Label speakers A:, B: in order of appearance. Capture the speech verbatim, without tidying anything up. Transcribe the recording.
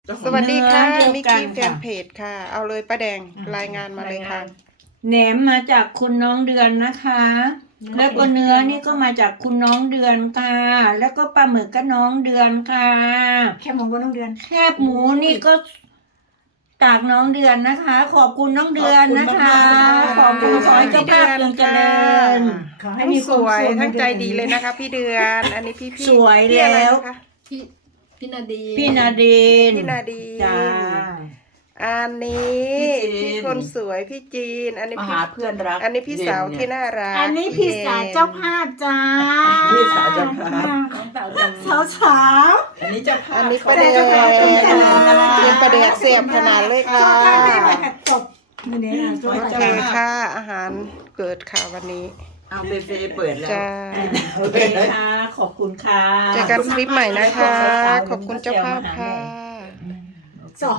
A: สวัสดีค่ะ
B: เนื้อ
A: มิก
B: เดียวกัน
A: กี้แฟน
B: ค่ะ
A: เพจค่ะ เอาเลยป้าแดง
B: อ่ะ
A: รายงานมาเลยค่ะ
B: แหนมมาจากคุณน้องเดือนนะคะ แล้วก็เนื้อนี่ก็มาจากคุณน้องเดือนค่ะ แล้วก็ปลาหมึกก็น้องเดือนค่ะ
C: แค่หมูก็น้องเดือน
B: แคบหมูนี่ก็จากน้องเดือนนะคะ ขอบคุณน้องเดือนนะคะ ขอบคุณขอให้เจ้าภาพจงเจริญ
C: ขอให้
A: ทั้ง
C: มี
A: ส
C: ความ
A: วย
C: สุข
A: ทั้งใจ
C: ในดือน
A: ดี
C: นี้
A: เลยนะคะ พี่เดือน อันนี้พี่พี่
B: สวย
A: พี่อะไร
B: แล้ว
A: นะคะ
D: พี่พี่นาดี
B: พี่นาดิน
A: พี่นาดี
B: จ้า
A: อันนี้
E: พี่จีน
A: พี่คนสวยพี่จีน อันนี้
E: มา
A: พี่
E: หาเพื่อนรัก
A: อันนี้พี่สาว
E: เย็น
A: ที่
E: เนี่ย
A: น่ารัก
C: อันนี้พี่สาวเจ้าภาพจ้า
E: พี่สาวเจ้าภาพ
D: ของเต่าจัง
C: สาวสาว
E: อันนี้เจ้าภาพ
A: อันนี้ป้าแดง
C: เจ้าภาพต้องเจริญนะคะ
A: กินประเดกเสียบขนาดเลยค่ะ
C: ท่านได้มาหัดจบนี่เนี่ย
A: โอเคค่ะ อาหารเกิดค่ะวันนี้
E: เอาเบเฟเปิดแล้ว
A: จ้า
B: โอเคค่ะ ขอบคุณค่ะ
A: เจอกันคลิปใหม่นะคะ ขอบคุณเจ้าภาพค่ะ